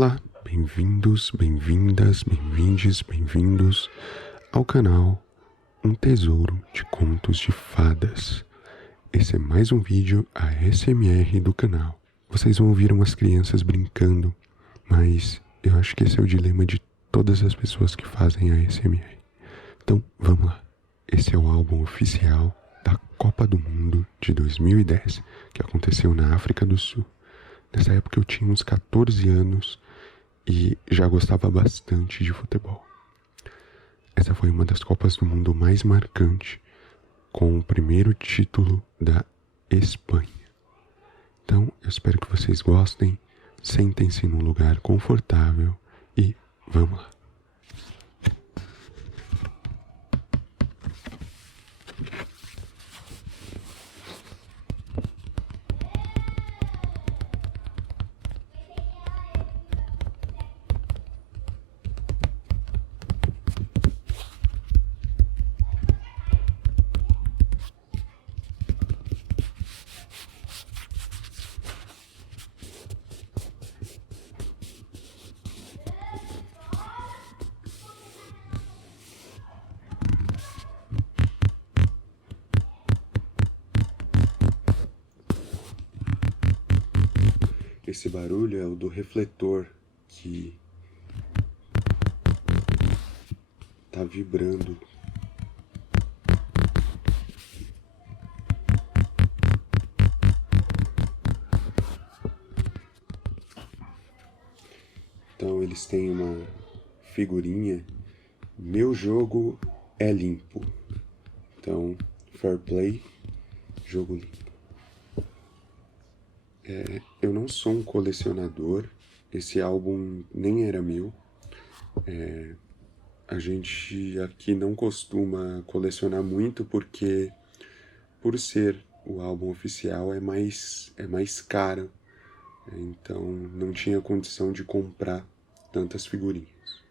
Olá, bem-vindos, bem-vindas, bem-vindes, bem-vindos ao canal Um Tesouro de Contos de Fadas. Esse é mais um vídeo ASMR do canal. Vocês vão ouvir umas crianças brincando, mas eu acho que esse é o dilema de todas as pessoas que fazem ASMR. Então, vamos lá. Esse é o álbum oficial da Copa do Mundo de 2010, que aconteceu na África do Sul. Nessa época eu tinha uns 14 anos e já gostava bastante de futebol. Essa foi uma das Copas do Mundo mais marcantes, com o primeiro título da Espanha. Então, eu espero que vocês gostem, sentem-se num lugar confortável e vamos lá. Esse barulho é o do refletor que tá vibrando. Então eles têm uma figurinha, meu jogo é limpo. Então, fair play, jogo limpo. Eu não sou um colecionador, esse álbum nem era meu. A gente aqui não costuma colecionar muito porque, por ser o álbum oficial, é mais caro. Então não tinha condição de comprar tantas figurinhas.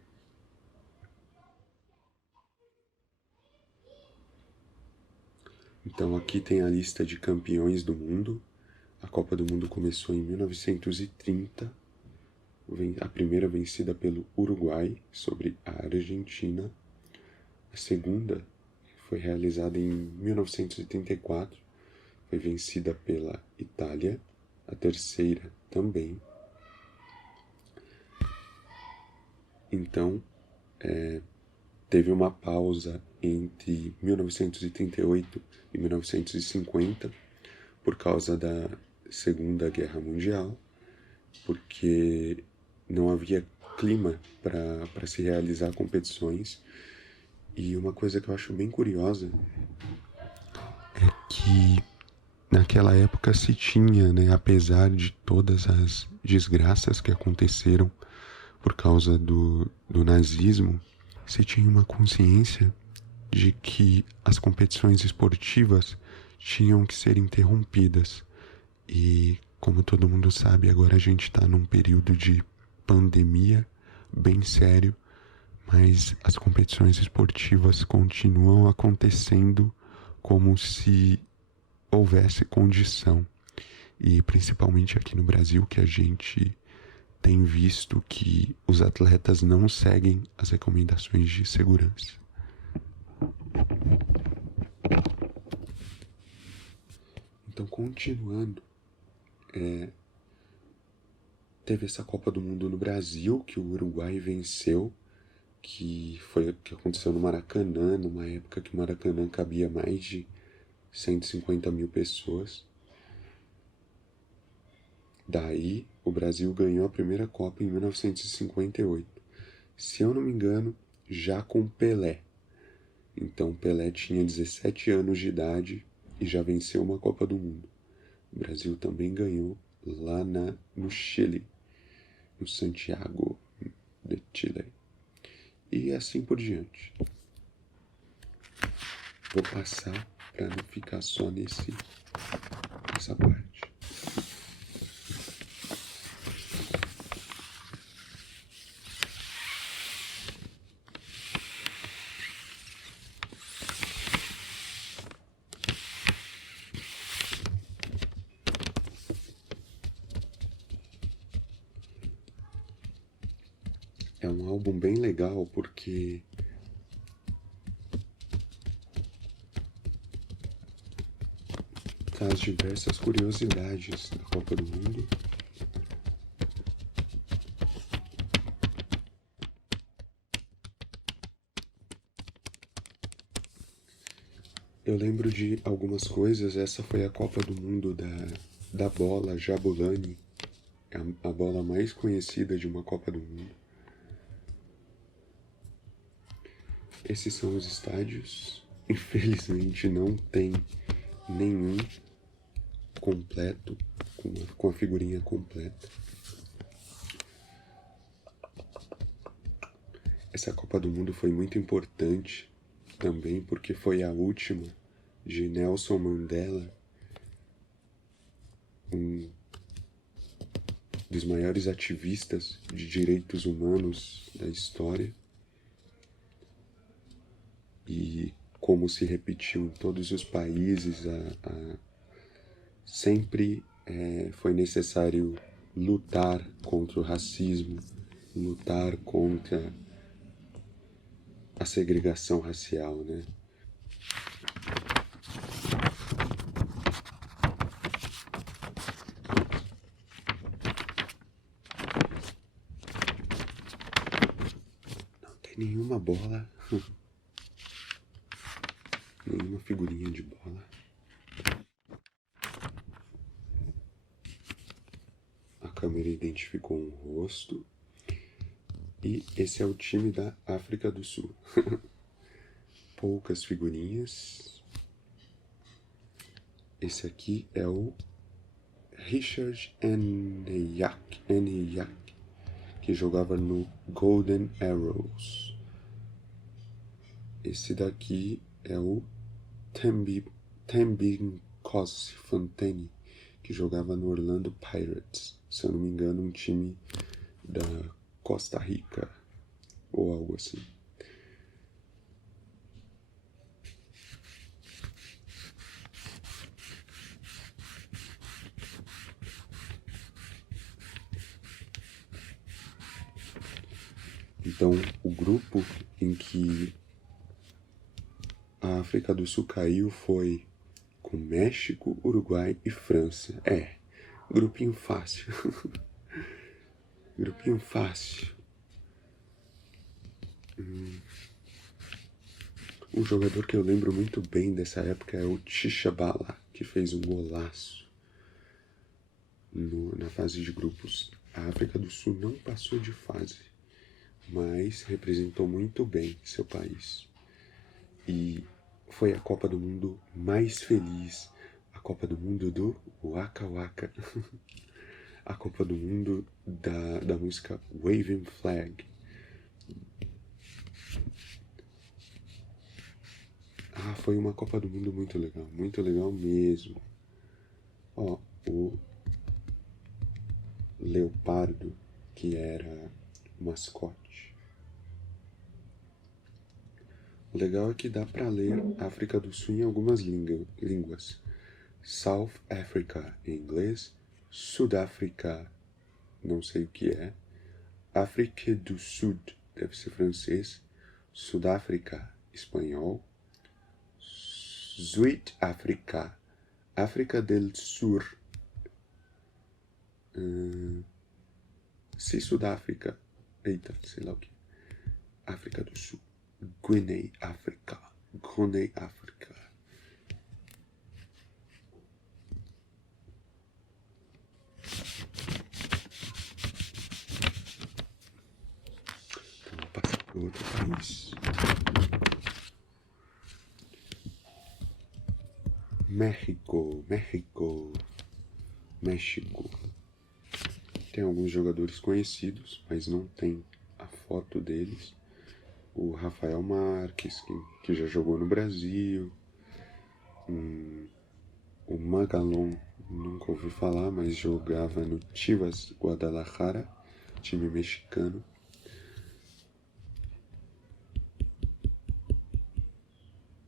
Então aqui tem a lista de campeões do mundo. A Copa do Mundo começou em 1930, a primeira vencida pelo Uruguai sobre a Argentina. A segunda foi realizada em 1984, foi vencida pela Itália. A terceira também. Então, teve uma pausa entre 1938 e 1950 por causa da Segunda Guerra Mundial, porque não havia clima para se realizar competições. E uma coisa que eu acho bem curiosa é que naquela época se tinha, né, apesar de todas as desgraças que aconteceram por causa do nazismo, se tinha uma consciência de que as competições esportivas tinham que ser interrompidas. E, como todo mundo sabe, agora a gente está num período de pandemia bem sério, mas as competições esportivas continuam acontecendo como se houvesse condição. E principalmente aqui no Brasil, que a gente tem visto que os atletas não seguem as recomendações de segurança. Então, continuando, teve essa Copa do Mundo no Brasil, que o Uruguai venceu, que aconteceu no Maracanã, numa época que o Maracanã cabia mais de 150 mil pessoas. Daí, o Brasil ganhou a primeira Copa em 1958. Se eu não me engano, já com Pelé. Então, Pelé tinha 17 anos de idade e já venceu uma Copa do Mundo. O Brasil também ganhou lá no Chile, no Santiago de Chile. E assim por diante. Vou passar para não ficar só nessa parte. É um álbum bem legal porque traz diversas curiosidades da Copa do Mundo. Eu lembro de algumas coisas. Essa foi a Copa do Mundo da bola Jabulani, a bola mais conhecida de uma Copa do Mundo. Esses são os estádios. Infelizmente não tem nenhum completo, com a figurinha completa. Essa Copa do Mundo foi muito importante também porque foi a última de Nelson Mandela, um dos maiores ativistas de direitos humanos da história. E como se repetiu em todos os países, sempre foi necessário lutar contra o racismo, lutar contra a segregação racial, né? Não tem nenhuma bola, nenhuma figurinha de bola. A câmera identificou um rosto. E esse é o time da África do Sul. Poucas figurinhas. Esse aqui é o Richard Eneyak, que jogava no Golden Arrows. Esse daqui é o Thembinkosi Fontaine, que jogava no Orlando Pirates. Se eu não me engano, um time da Costa Rica ou algo assim. Então, o grupo em que a África do Sul caiu foi com México, Uruguai e França. Grupinho fácil. Grupinho fácil. Um jogador que eu lembro muito bem dessa época é o Tchatchoula, que fez um golaço na fase de grupos. A África do Sul não passou de fase, mas representou muito bem seu país. E foi a Copa do Mundo mais feliz, a Copa do Mundo do Waka Waka, a Copa do Mundo da música Waving Flag. Foi uma Copa do Mundo muito legal mesmo. Ó, o leopardo, que era o mascote. O legal é que dá para ler África do Sul em algumas línguas. South Africa em inglês, Sudáfrica, não sei o que é, África do Sul, deve ser francês, Sudáfrica, espanhol, Zuid-África, África del Sur, Sudáfrica, eita, sei lá o que, África do Sul, Guiné-África, Guiné-África. Então vou passar para outro país. México. Tem alguns jogadores conhecidos, mas não tem a foto deles. O Rafael Marques, que já jogou no Brasil. O Magalhães, nunca ouvi falar, mas jogava no Chivas Guadalajara, time mexicano.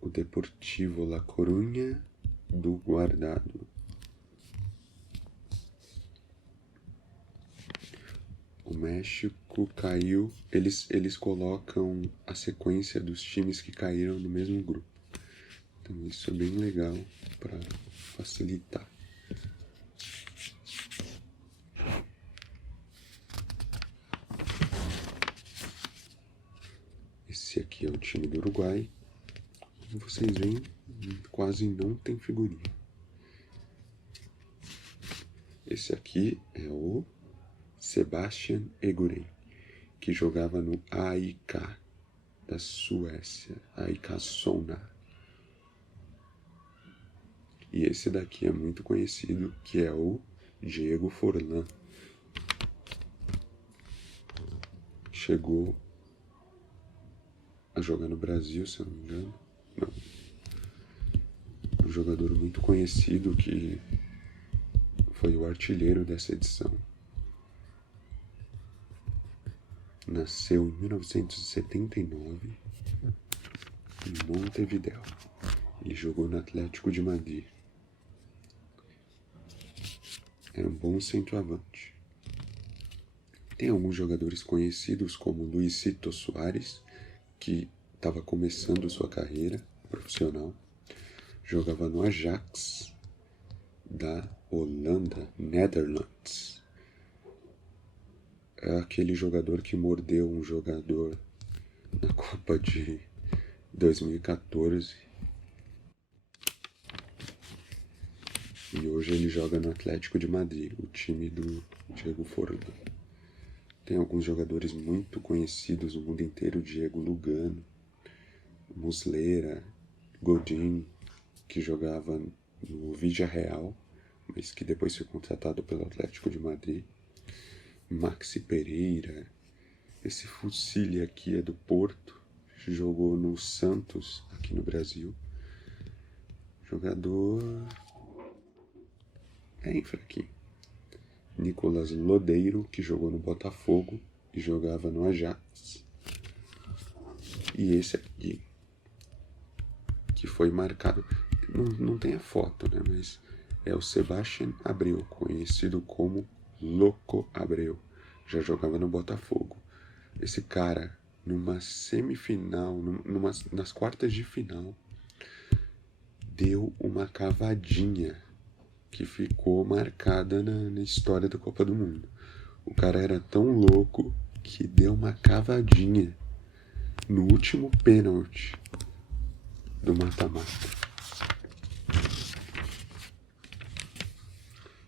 O Deportivo La Coruña do Guardado. O México caiu, eles colocam a sequência dos times que caíram no mesmo grupo. Então isso é bem legal para facilitar. Esse aqui é o time do Uruguai. Como vocês veem, quase não tem figurinha. Esse aqui é o Sebastian Eguren, que jogava no AIK da Suécia, AIK Solna. E esse daqui é muito conhecido, que é o Diego Forlán. Chegou a jogar no Brasil, se eu não me engano. Não. Um jogador muito conhecido que foi o artilheiro dessa edição. Nasceu em 1979 em Montevidéu. Ele jogou no Atlético de Madrid. Era um bom centroavante. Tem alguns jogadores conhecidos como Luisito Soares, que estava começando sua carreira profissional. Jogava no Ajax da Holanda, Netherlands. É aquele jogador que mordeu um jogador na Copa de 2014. E hoje ele joga no Atlético de Madrid, o time do Diego Forlán. Tem alguns jogadores muito conhecidos no mundo inteiro, Diego Lugano, Muslera, Godin, que jogava no Villarreal, mas que depois foi contratado pelo Atlético de Madrid. Maxi Pereira, esse Fusilli aqui é do Porto, jogou no Santos, aqui no Brasil. Jogador bem fraquinho. Nicolas Lodeiro, que jogou no Botafogo e jogava no Ajax. E esse aqui, que foi marcado, não tem a foto, né, mas é o Sebastián Abreu, conhecido como Loco Abreu. Já jogava no Botafogo. Esse cara, numa semifinal, nas quartas de final, deu uma cavadinha que ficou marcada na história da Copa do Mundo. O cara era tão louco que deu uma cavadinha no último pênalti do mata-mata.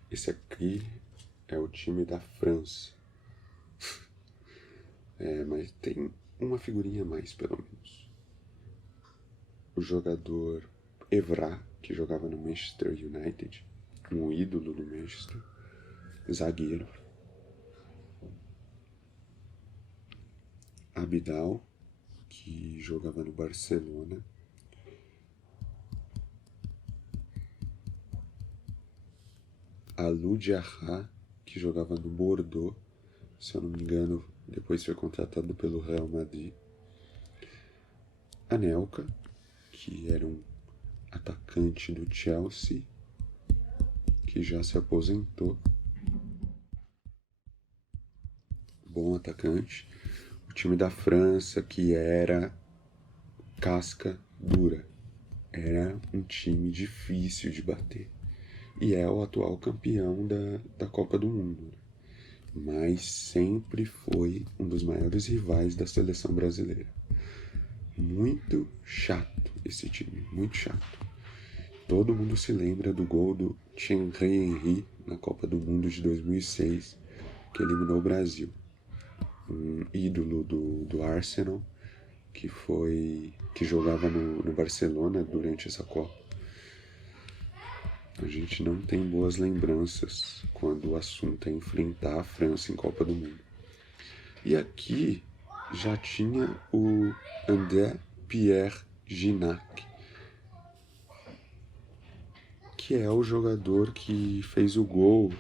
Esse aqui é o time da França. Mas tem uma figurinha a mais, pelo menos. O jogador Evra, que jogava no Manchester United, um ídolo do Manchester, zagueiro. Abidal, que jogava no Barcelona. Alou Diarra, que jogava no Bordeaux, se eu não me engano, depois foi contratado pelo Real Madrid. Anelka, que era um atacante do Chelsea, que já se aposentou. Bom atacante. O time da França, que era casca dura. Era um time difícil de bater. E é o atual campeão da Copa do Mundo. Mas sempre foi um dos maiores rivais da seleção brasileira. Muito chato esse time, muito chato. Todo mundo se lembra do gol do Thierry Henry na Copa do Mundo de 2006, que eliminou o Brasil. Um ídolo do Arsenal, que jogava no Barcelona durante essa Copa. A gente não tem boas lembranças quando o assunto é enfrentar a França em Copa do Mundo. E aqui já tinha o André Pierre Gignac, que é o jogador que fez o gol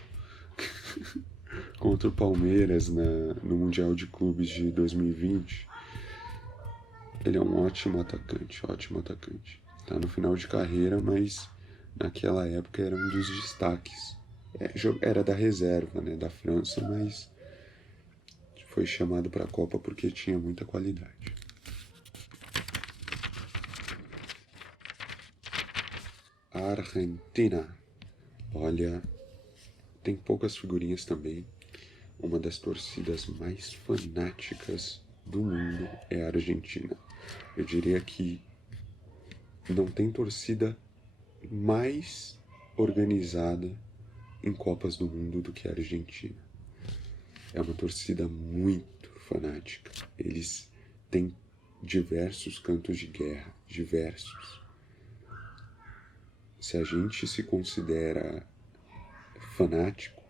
contra o Palmeiras no Mundial de Clubes de 2020. Ele é um ótimo atacante. Tá no final de carreira, mas naquela época era um dos destaques. Era da reserva, né, da França, mas foi chamado para a Copa porque tinha muita qualidade. Argentina. Olha, tem poucas figurinhas também. Uma das torcidas mais fanáticas do mundo é a Argentina. Eu diria que não tem torcida mais organizada em Copas do Mundo do que a Argentina. É uma torcida muito fanática. Eles têm diversos cantos de guerra, diversos. Se a gente se considera fanático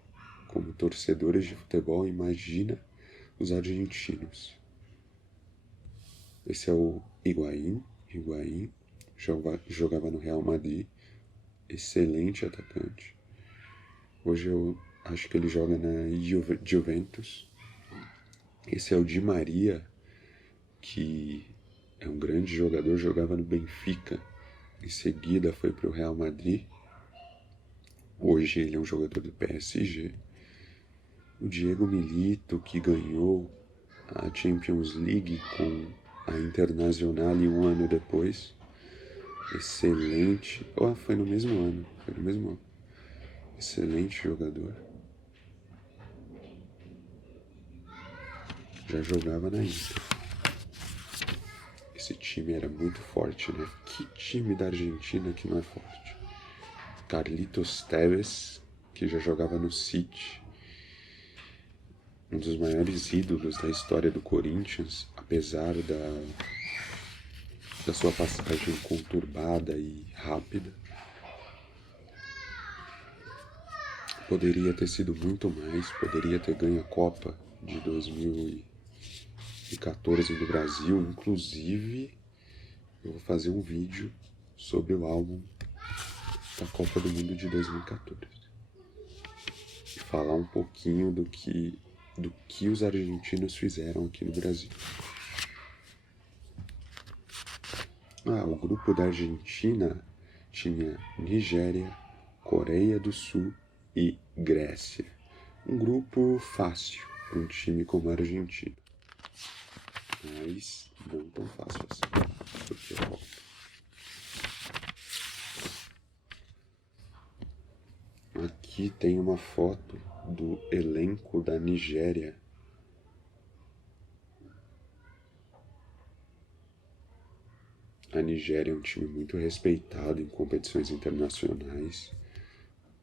como torcedores de futebol, imagina os argentinos. Esse é o Higuaín. Higuaín jogava no Real Madrid, excelente atacante. Hoje eu acho que ele joga na Juventus. Esse é o Di Maria, que é um grande jogador, jogava no Benfica. Em seguida foi para o Real Madrid. Hoje ele é um jogador do PSG. O Diego Milito, que ganhou a Champions League com a Internazionale um ano depois. Excelente. Foi no mesmo ano. Excelente jogador. Já jogava na Inter. Esse time era muito forte, né? Que time da Argentina que não é forte? Carlitos Tevez, que já jogava no City. Um dos maiores ídolos da história do Corinthians, apesar da sua passagem conturbada e rápida. Poderia ter sido muito mais, poderia ter ganho a Copa de 2014 no Brasil. Inclusive, eu vou fazer um vídeo sobre o álbum da Copa do Mundo de 2014 e falar um pouquinho do que os argentinos fizeram aqui no Brasil. O grupo da Argentina tinha Nigéria, Coreia do Sul e Grécia. Um grupo fácil para um time como a Argentina, mas não tão fácil assim, porque é Copa. Aqui tem uma foto do elenco da Nigéria. A Nigéria é um time muito respeitado em competições internacionais,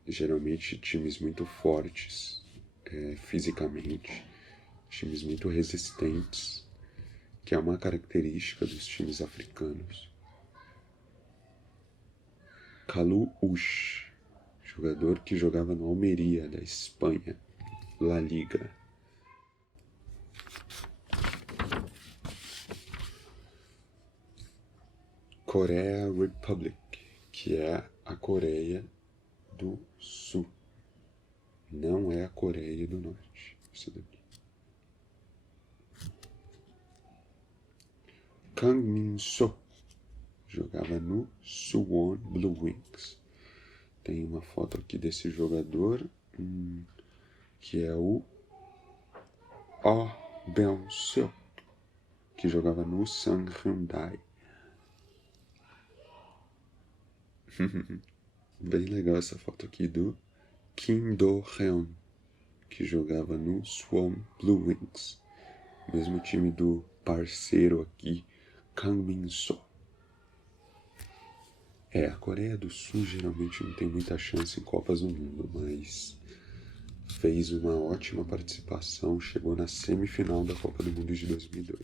geralmente times muito fortes fisicamente, times muito resistentes, que é uma característica dos times africanos. Kalou Ush, jogador que jogava no Almeria, da Espanha, La Liga. Korea Republic, que é a Coreia do Sul. Não é a Coreia do Norte. Isso daqui. Kang Min-soo jogava no Suwon Blue Wings. Tem uma foto aqui desse jogador, que é o Oh Beon-soo, que jogava no Sang Hyundai. Bem legal essa foto aqui do Kim Do-hyun, que jogava no Suwon Blue Wings. Mesmo time do parceiro aqui, Kang Min-soo. A Coreia do Sul geralmente não tem muita chance em Copas do Mundo, mas fez uma ótima participação, chegou na semifinal da Copa do Mundo de 2002.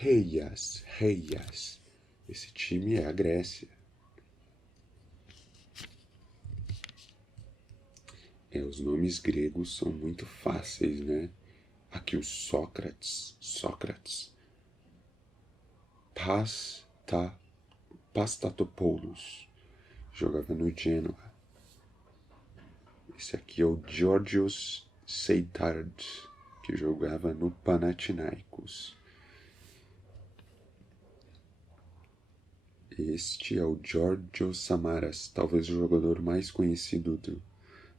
Heias. Esse time é a Grécia. Os nomes gregos são muito fáceis, né? Aqui o Sócrates. Pastatopoulos, jogava no Genoa. Esse aqui é o Georgios Seitard, que jogava no Panathinaikos. Este é o Giorgio Samaras, talvez o jogador mais conhecido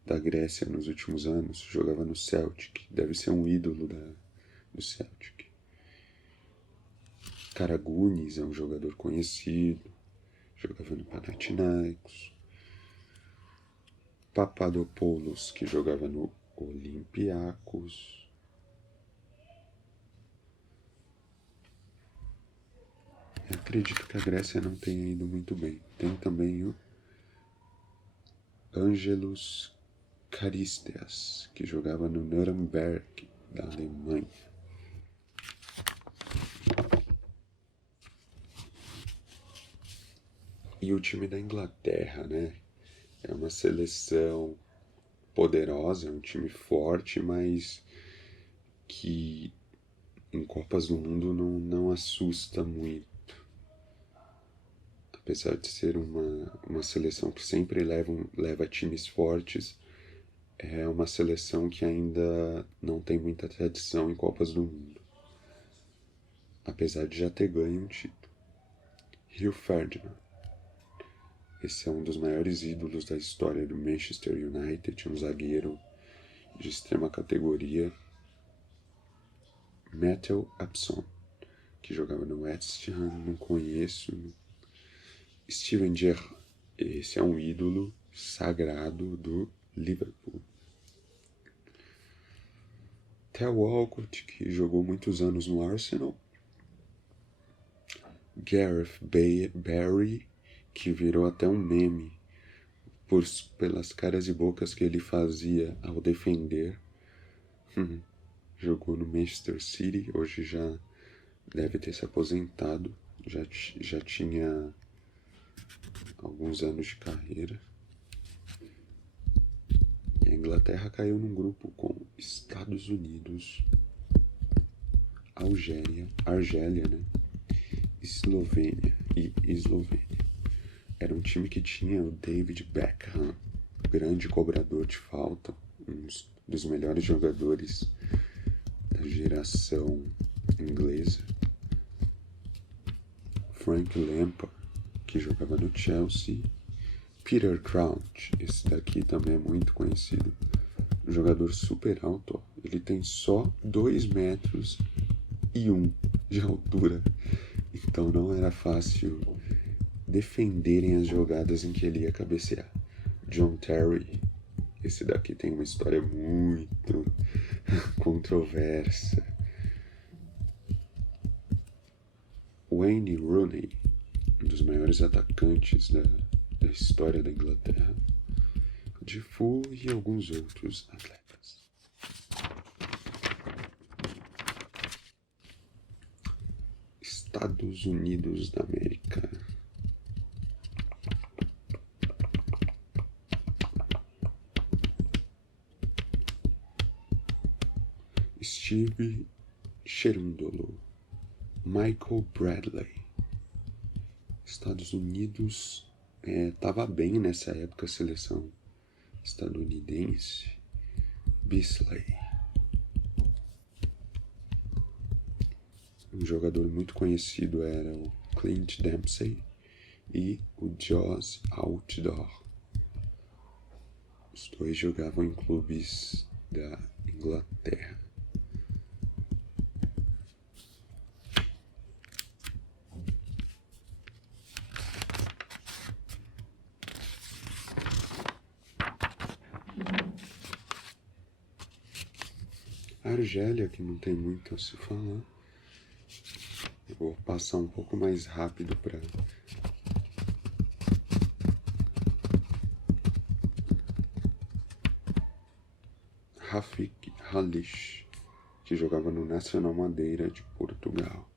da Grécia nos últimos anos, jogava no Celtic, deve ser um ídolo do Celtic. Karagounis é um jogador conhecido, jogava no Panathinaikos. Papadopoulos, que jogava no Olympiacos. Eu acredito que a Grécia não tenha ido muito bem. Tem também o Angelos Charisteas, que jogava no Nuremberg, da Alemanha. E o time da Inglaterra, né? É uma seleção poderosa, é um time forte, mas que em Copas do Mundo não assusta muito. Apesar de ser uma seleção que sempre leva times fortes, é uma seleção que ainda não tem muita tradição em Copas do Mundo. Apesar de já ter ganho um título. Rio Ferdinand. Esse é um dos maiores ídolos da história do Manchester United, um zagueiro de extrema categoria. Matthew Upson, que jogava no West Ham, não conheço. Steven Gerrard, esse é um ídolo sagrado do Liverpool. Theo Walcott, que jogou muitos anos no Arsenal. Gareth Barry, que virou até um meme pelas caras e bocas que ele fazia ao defender. Jogou no Manchester City, hoje já deve ter se aposentado, já tinha alguns anos de carreira. E a Inglaterra caiu num grupo com Estados Unidos, Argélia, né? Eslovênia e Eslovênia. Era um time que tinha o David Beckham, grande cobrador de falta, um dos melhores jogadores da geração inglesa. Frank Lampard, que jogava no Chelsea. Peter Crouch, esse daqui também é muito conhecido, um jogador super alto, ele tem só 2,1 metros de altura, então não era fácil defenderem as jogadas em que ele ia cabecear. John Terry, esse daqui tem uma história muito controversa. Wayne Rooney, um dos maiores atacantes da história da Inglaterra, Defoe e alguns outros atletas. Estados Unidos da América. Steve Cherundolo, Michael Bradley. Estados Unidos estava bem nessa época a seleção estadunidense. Beasley, um jogador muito conhecido era o Clint Dempsey e o Josh Outdoor. Os dois jogavam em clubes da Inglaterra. A Argélia, que não tem muito a se falar. Eu vou passar um pouco mais rápido para Rafik Halish, que jogava no Nacional Madeira de Portugal.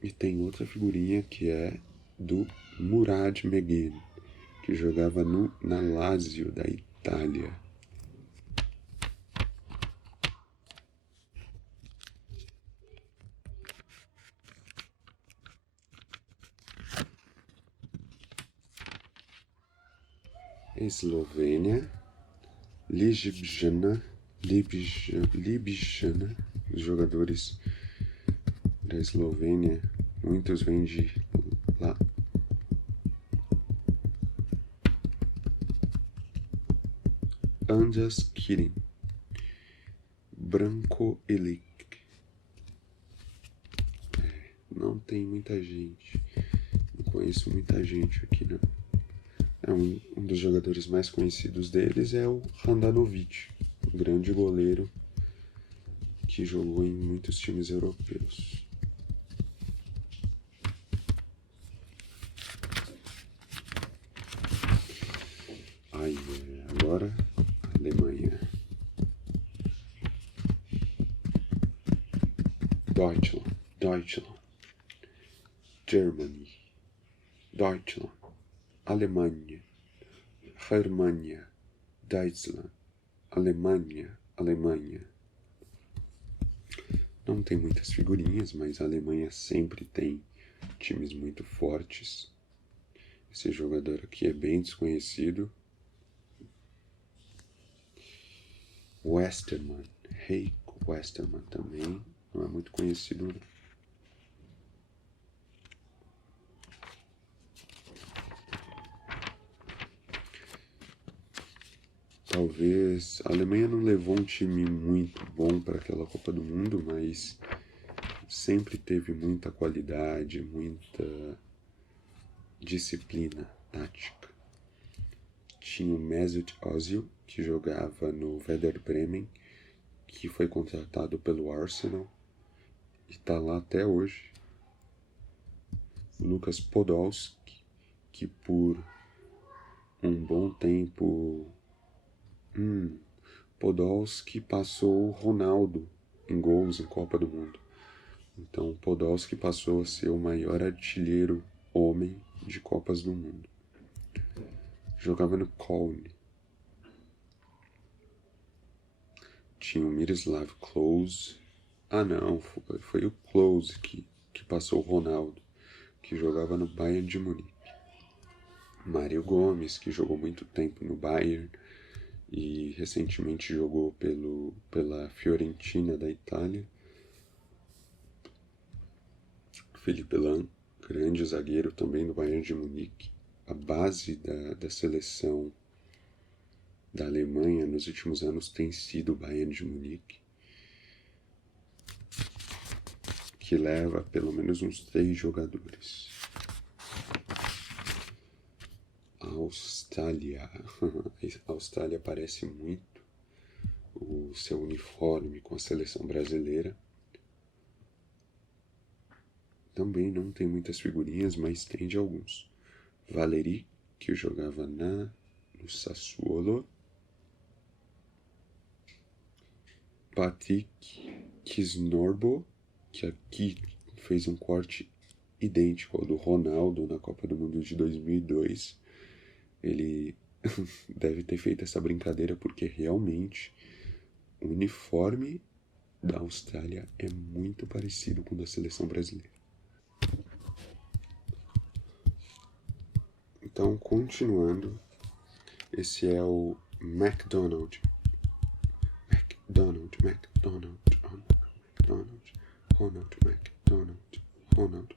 E tem outra figurinha que é do Murad Megheni, que jogava na Lazio da Itália. Eslovênia, Ljubljana, os jogadores da Eslovênia, muitos vêm de lá. Anjas Kirin, Branco Elic. Não tem muita gente, não conheço muita gente aqui não. Um dos jogadores mais conhecidos deles é o Handanovic, um grande goleiro que jogou em muitos times europeus. Aí, agora, Alemanha. Deutschland, Germany, Deutschland, Alemanha, Germania, Deutschland, Alemanha. Não tem muitas figurinhas, mas a Alemanha sempre tem times muito fortes. Esse jogador aqui é bem desconhecido. Westermann, Heiko Westermann também não é muito conhecido não. Talvez a Alemanha não levou um time muito bom para aquela Copa do Mundo, mas sempre teve muita qualidade, muita disciplina tática. Tinha o Mesut Özil, que jogava no Werder Bremen, que foi contratado pelo Arsenal e está lá até hoje. Lucas Podolski, que por um bom tempo Podolski passou o Ronaldo em gols em Copa do Mundo. Então Podolski passou a ser o maior artilheiro homem de Copas do Mundo. Jogava no Köln. Tinha o Miroslav Klose. Não, foi o Klose que passou o Ronaldo, que jogava no Bayern de Munique. Mário Gomes, que jogou muito tempo no Bayern e recentemente jogou pela Fiorentina da Itália. Philipp Lahm, grande zagueiro também do Bayern de Munique. A base da seleção da Alemanha nos últimos anos tem sido o Bayern de Munique, que leva pelo menos uns 3 jogadores. Austrália. A Austrália parece muito o seu uniforme com a seleção brasileira. Também não tem muitas figurinhas, mas tem de alguns. Valeri, que jogava no Sassuolo. Patrick Kisnorbo, que aqui fez um corte idêntico ao do Ronaldo na Copa do Mundo de 2002. Ele deve ter feito essa brincadeira porque realmente o uniforme da Austrália é muito parecido com o da seleção brasileira. Então, continuando, esse é o McDonald. Ronald.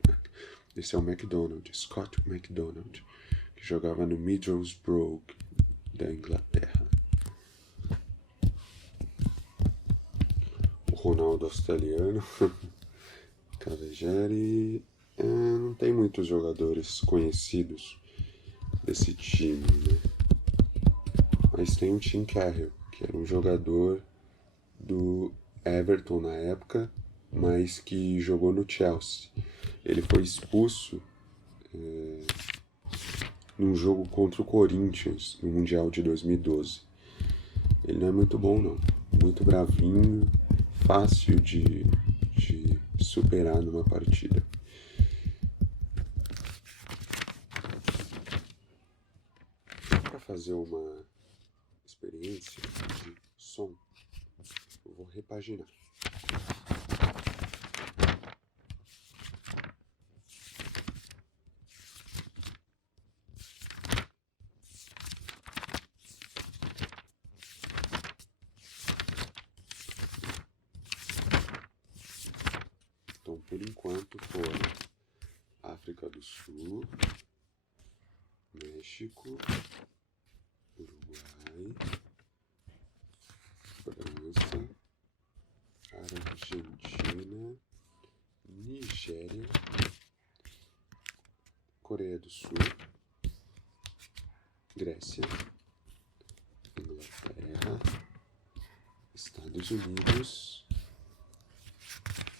Esse é o McDonald, Scott McDonald, que jogava no Middlesbrough da Inglaterra. O Ronaldo australiano, Cavejeri, não tem muitos jogadores conhecidos desse time, né? Mas tem o Tim Cahill, que era um jogador do Everton na época, mas que jogou no Chelsea. Ele foi expulso num jogo contra o Corinthians, no Mundial de 2012. Ele não é muito bom, não. Muito bravinho, fácil de superar numa partida. Para fazer uma experiência de som, eu vou repaginar. Então, por enquanto, foram África do Sul, México, Uruguai, Coreia do Sul, Grécia, Inglaterra, Estados Unidos,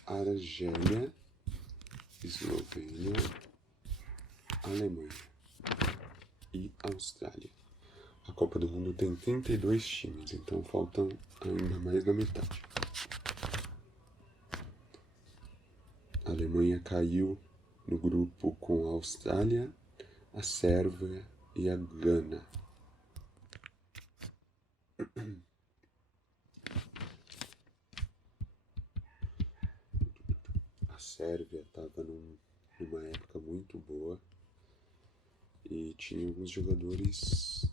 Argélia, Eslovênia, Alemanha e Austrália. A Copa do Mundo tem 32 times, então faltam ainda mais da metade. A Alemanha caiu no grupo com a Austrália, a Sérvia e a Gana. A Sérvia estava numa época muito boa e tinha alguns jogadores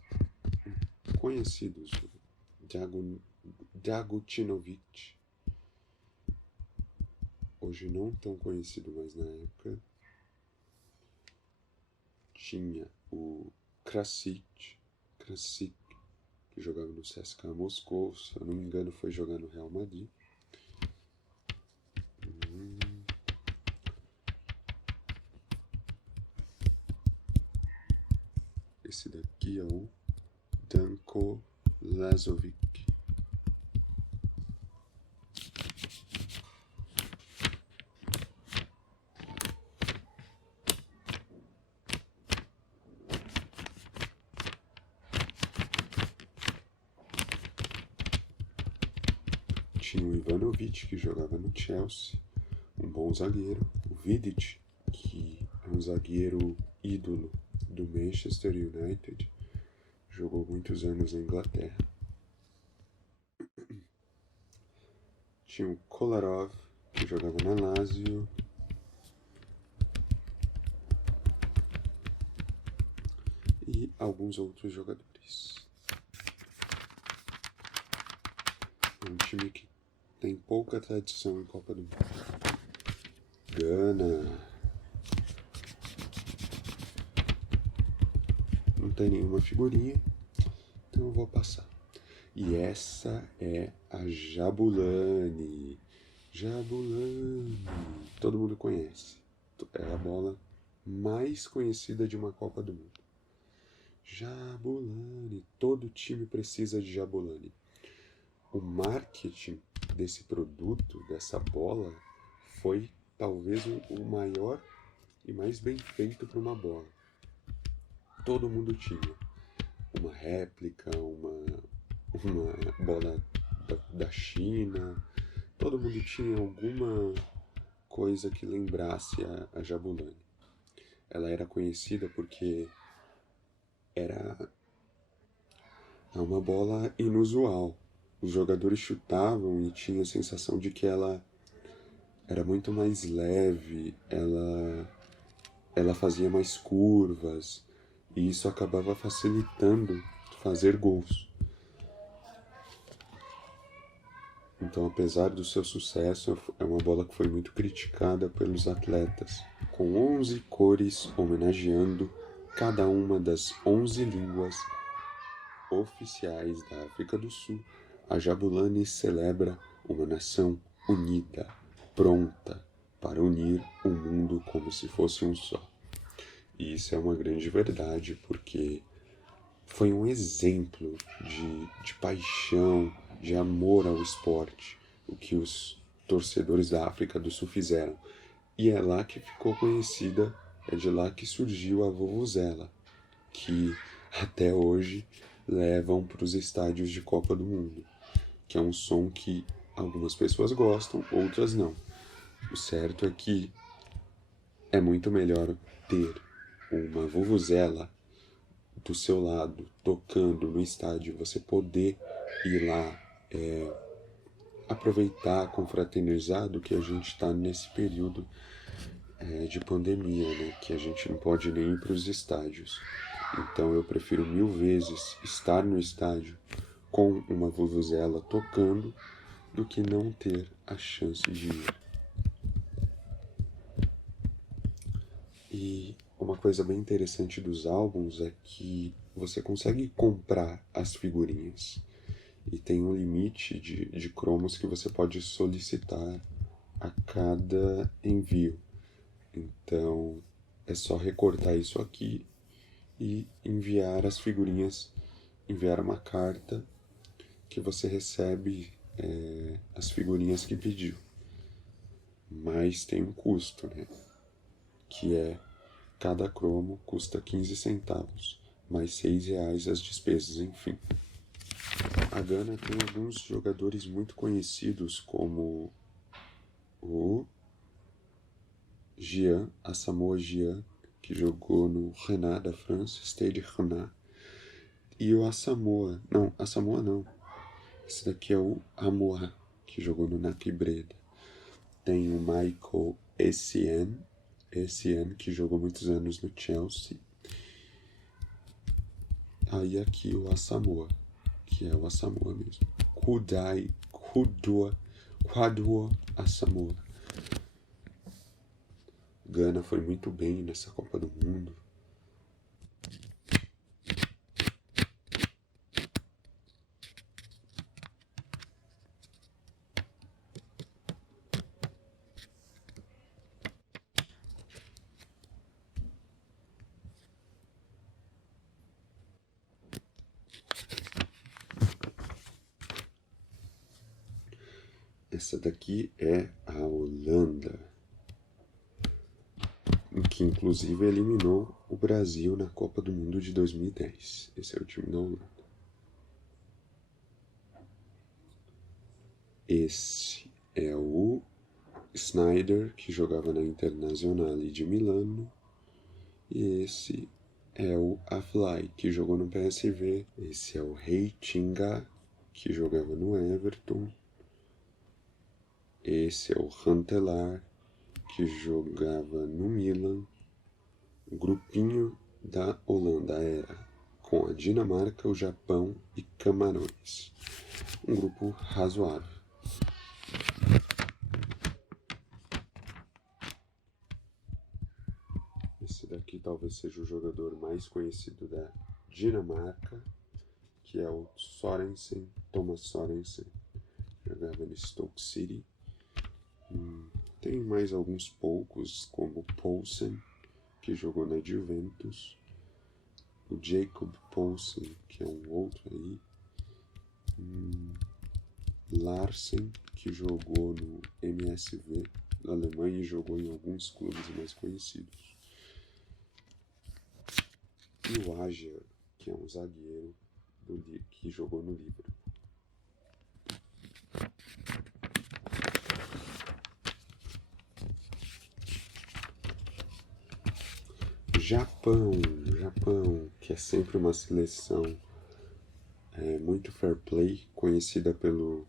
conhecidos. Dragutinovic, hoje não tão conhecido, mas na época tinha o Krasic, que jogava no CSKA Moscou, se eu não me engano foi jogar no Real Madrid. Esse daqui é o Danko Lazovic. Tinha o Ivanovic, que jogava no Chelsea, um bom zagueiro. O Vidic, que é um zagueiro ídolo do Manchester United, jogou muitos anos na Inglaterra. Tinha o Kolarov, que jogava na Lazio. E alguns outros jogadores. É um time que tem pouca tradição em Copa do Mundo. Gana. Não tem nenhuma figurinha, então eu vou passar. E essa é a Jabulani. Jabulani. Todo mundo conhece. É a bola mais conhecida de uma Copa do Mundo. Jabulani. Todo time precisa de Jabulani. O marketing desse produto, dessa bola, foi talvez o maior e mais bem feito para uma bola. Todo mundo tinha uma réplica, uma bola da China. Todo mundo tinha alguma coisa que lembrasse a Jabulani. Ela era conhecida porque era uma bola inusual. Os jogadores chutavam e tinha a sensação de que ela era muito mais leve, ela fazia mais curvas, e isso acabava facilitando fazer gols. Então, apesar do seu sucesso, é uma bola que foi muito criticada pelos atletas, com 11 cores homenageando cada uma das 11 línguas oficiais da África do Sul. A Jabulani celebra uma nação unida, pronta para unir o mundo como se fosse um só. E isso é uma grande verdade, porque foi um exemplo de paixão, de amor ao esporte, o que os torcedores da África do Sul fizeram. E é lá que ficou conhecida, é de lá que surgiu a vuvuzela, que até hoje levam para os estádios de Copa do Mundo, que é um som que algumas pessoas gostam, outras não. O certo é que é muito melhor ter uma vuvuzela do seu lado, tocando no estádio, você poder ir lá aproveitar, confraternizar, do que a gente está nesse período de pandemia, né? Que a gente não pode nem ir para os estádios. Então eu prefiro 1000 vezes estar no estádio com uma vuvuzela tocando do que não ter a chance de ir. E uma coisa bem interessante dos álbuns é que você consegue comprar as figurinhas e tem um limite de cromos que você pode solicitar a cada envio. Então é só recortar isso aqui e enviar as figurinhas, enviar uma carta que você recebe as figurinhas que pediu. Mas tem um custo, né? Que é cada cromo custa 15 centavos, mais R$ 6 as despesas, enfim. A Gana tem alguns jogadores muito conhecidos como o Gian, Asamoah Gyan, que jogou no Renat da França, Stade Renat, e o Asamoah não, esse daqui é o Amoah, que jogou no NAC Breda. Tem o Michael Essien, que jogou muitos anos no Chelsea. Aí aqui o Asamoah, que é o Asamoah mesmo. Kwadwo Asamoah. Gana foi muito bem nessa Copa do Mundo. Essa daqui é a Holanda, que inclusive eliminou o Brasil na Copa do Mundo de 2010. Esse é o time da Holanda. Esse é o Sneijder, que jogava na Internazionale de Milano. E esse é o Aflai, que jogou no PSV. Esse é o Heitinga, que jogava no Everton. Esse é o Huntelaar, que jogava no Milan. O grupinho da Holanda era com a Dinamarca, o Japão e Camarões. Um grupo razoável. Esse daqui talvez seja o jogador mais conhecido da Dinamarca, que é o Sorensen, Thomas Sorensen. Jogava no Stoke City. Tem mais alguns poucos, como o Poulsen, que jogou na Juventus. O Jacob Poulsen, que é um outro aí. Larsen, que jogou no MSV da Alemanha e jogou em alguns clubes mais conhecidos. E o Ajer, que é um zagueiro que jogou no Liverpool. Japão, que é sempre uma seleção muito fair play, conhecida pelo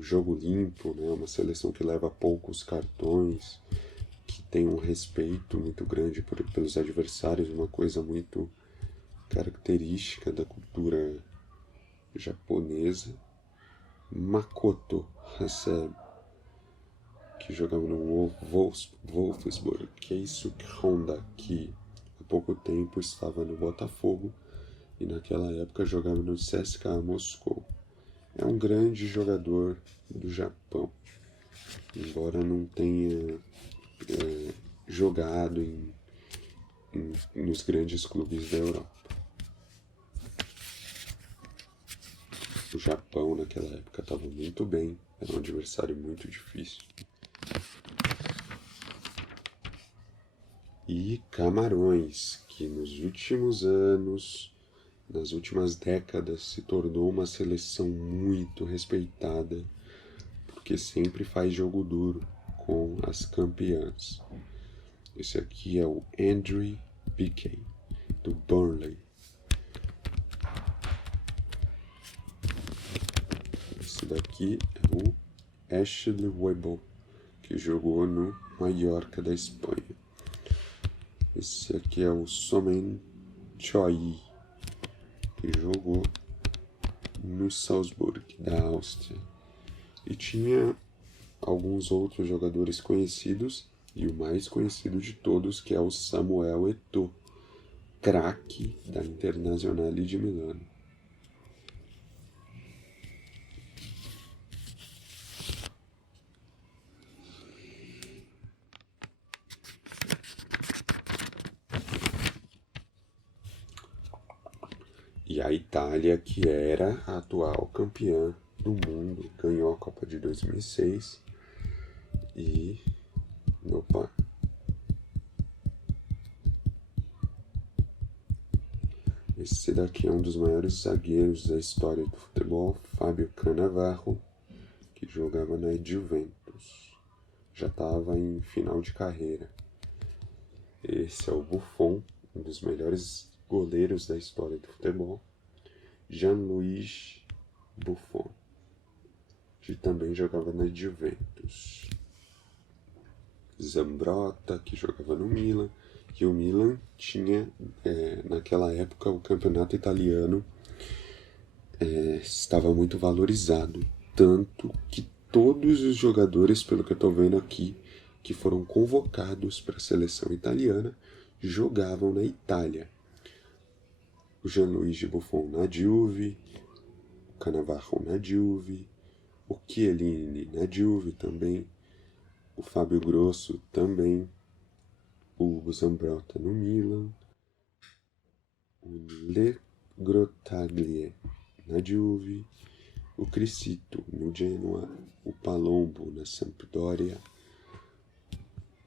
jogo limpo, né? Uma seleção que leva poucos cartões, que tem um respeito muito grande pelos adversários, uma coisa muito característica da cultura japonesa. Makoto Hasebe, que jogava no Wolfsburg, Keisuke Honda, que há pouco tempo estava no Botafogo e naquela época jogava no CSKA Moscou. É um grande jogador do Japão, embora não tenha jogado nos grandes clubes da Europa. O Japão naquela época estava muito bem, era um adversário muito difícil. E Camarões, que nos últimos anos, nas últimas décadas, se tornou uma seleção muito respeitada, porque sempre faz jogo duro com as campeãs. Esse aqui é o Andrew Piquet, do Burnley. Esse daqui é o Ashley Webber, que jogou no Mallorca da Espanha. Esse aqui é o Somen Choi, que jogou no Salzburg da Áustria. E tinha alguns outros jogadores conhecidos, e o mais conhecido de todos, que é o Samuel Eto'o, craque da Internazionale de Milano. E a Itália, que era a atual campeã do mundo, ganhou a Copa de 2006 e... Opa! Esse daqui é um dos maiores zagueiros da história do futebol, Fábio Cannavaro, que jogava na Juventus. Já estava em final de carreira. Esse é o Buffon, um dos melhores goleiros da história do futebol, Gianluigi Buffon, que também jogava na Juventus. Zambrotta, que jogava no Milan, e o Milan tinha, naquela época, o campeonato italiano estava muito valorizado, tanto que todos os jogadores, pelo que eu estou vendo aqui, que foram convocados para a seleção italiana, jogavam na Itália. O Gianluigi Buffon na Juve, o Cannavaro na Juve, o Chiellini na Juve também, o Fábio Grosso também, o Zambrotta no Milan, o Le Grottaglie na Juve, o Criscito no Genoa, o Palombo na Sampdoria,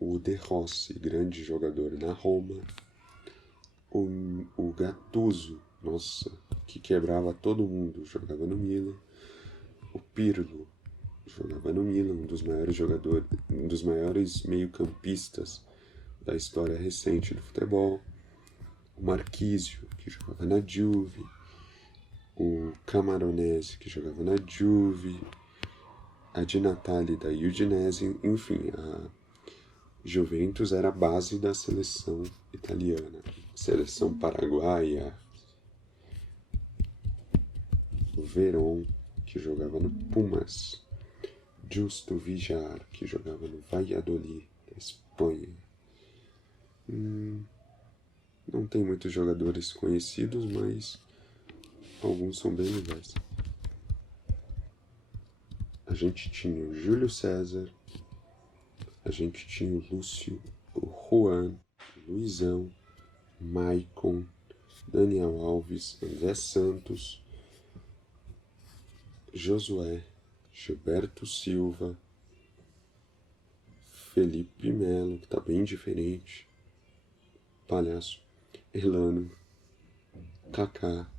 o De Rossi, grande jogador na Roma, o Gattuso, nossa, que quebrava todo mundo, jogava no Milan, o Pirlo jogava no Milan, um dos maiores jogadores, um dos maiores meio-campistas da história recente do futebol, o Marquisio, que jogava na Juve, o Camaronese, que jogava na Juve, a Di Natale da Udinese, enfim, a Juventus era a base da seleção italiana, seleção paraguaia, o Verón, que jogava no Pumas, Justo Villar, que jogava no Valladolid, da Espanha. Não tem muitos jogadores conhecidos, mas alguns são bem legais. A gente tinha o Júlio César, a gente tinha o Lúcio, o Juan, o Luizão, Maicon, Daniel Alves, André Santos, Josué, Gilberto Silva, Felipe Melo, que tá bem diferente, Palhaço, Elano, Kaká,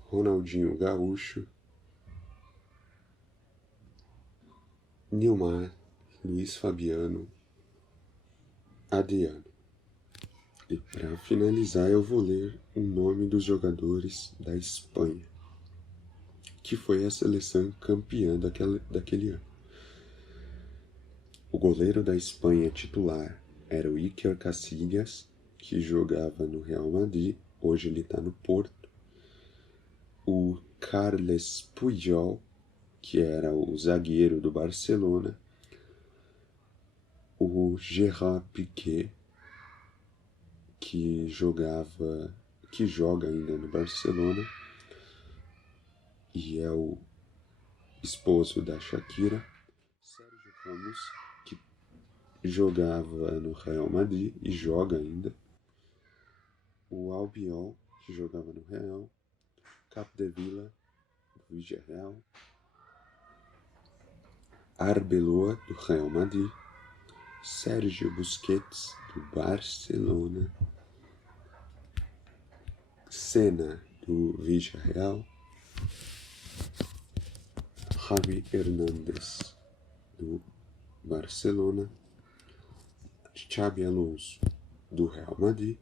Ronaldinho Gaúcho, Nilmar, Luiz Fabiano, Adriano. E para finalizar eu vou ler o nome dos jogadores da Espanha, que foi a seleção campeã daquele ano. O goleiro da Espanha titular era o Iker Casillas, que jogava no Real Madrid, hoje ele está no Porto. O Carles Puyol, que era o zagueiro do Barcelona. O Gerard Piqué, que joga ainda no Barcelona e é o esposo da Shakira. Sérgio Ramos, que jogava no Real Madrid e joga ainda. O Albiol, que jogava no Real. Capdevila, do Villarreal. Arbeloa, do Real Madrid. Sérgio Busquets, do Barcelona. Senna, do Villarreal. Javi Hernández, do Barcelona. Xabi Alonso, do Real Madrid.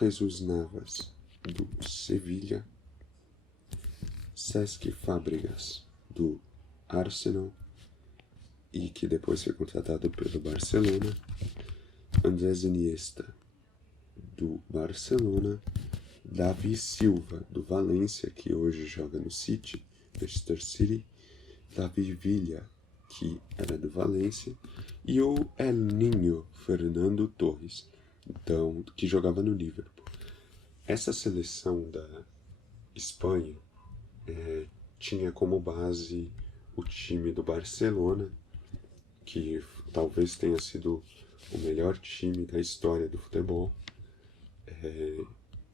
Jesus Navas, do Sevilla. Cesc Fábregas, do Arsenal, e que depois foi contratado pelo Barcelona. Andrés Iniesta, do Barcelona. Davi Silva, do Valência, que hoje joga no City, Manchester City. Davi Villa, que era do Valência. E o El Niño Fernando Torres, então, que jogava no Liverpool. Essa seleção da Espanha tinha como base o time do Barcelona, que talvez tenha sido o melhor time da história do futebol.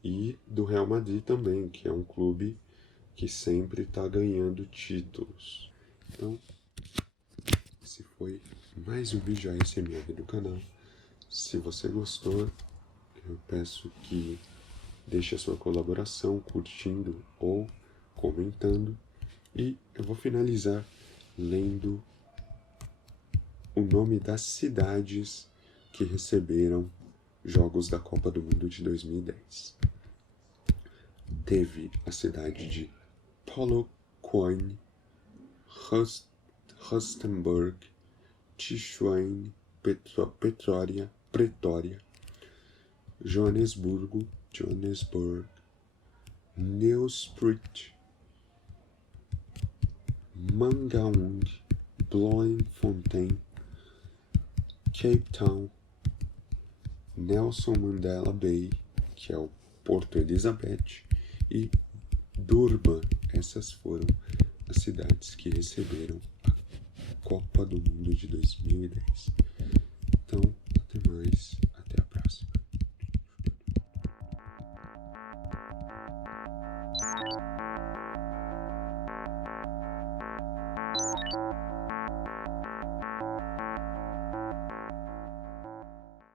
e do Real Madrid também, que é um clube que sempre está ganhando títulos. Então, esse foi mais um vídeo ASMR do canal. Se você gostou, eu peço que deixe a sua colaboração curtindo ou comentando. E eu vou finalizar lendo o nome das cidades que receberam jogos da Copa do Mundo de 2010. Teve a cidade de Polokwane, Rustenburg, Tijuana, Pretória, Joanesburgo, Nelspruit, Mangaung, Bloemfontein, Cape Town, Nelson Mandela Bay, que é o Porto Elizabeth, e Durban. Essas foram as cidades que receberam a Copa do Mundo de 2010. Então, até mais.